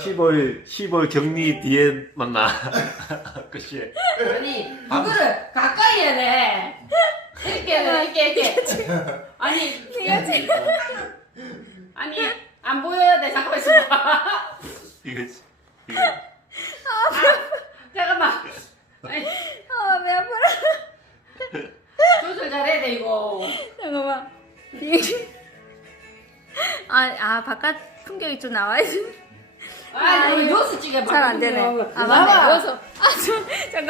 10월 격리 뒤에 만나. 그치? 아니 그거를 가까이 해야 돼. 이렇게. 아니 아니 안 보여야 돼. 잠깐만 있어봐. 이거지. 잠깐만. 아니, 배 아파라. 조절 잘해야 돼 이거. 잠깐만. 바깥 풍경이 좀 나와야지. 아, 이거 여기서 찍어봐. 잘 안 되네. 나와. 맞네. 여기서. 잠깐.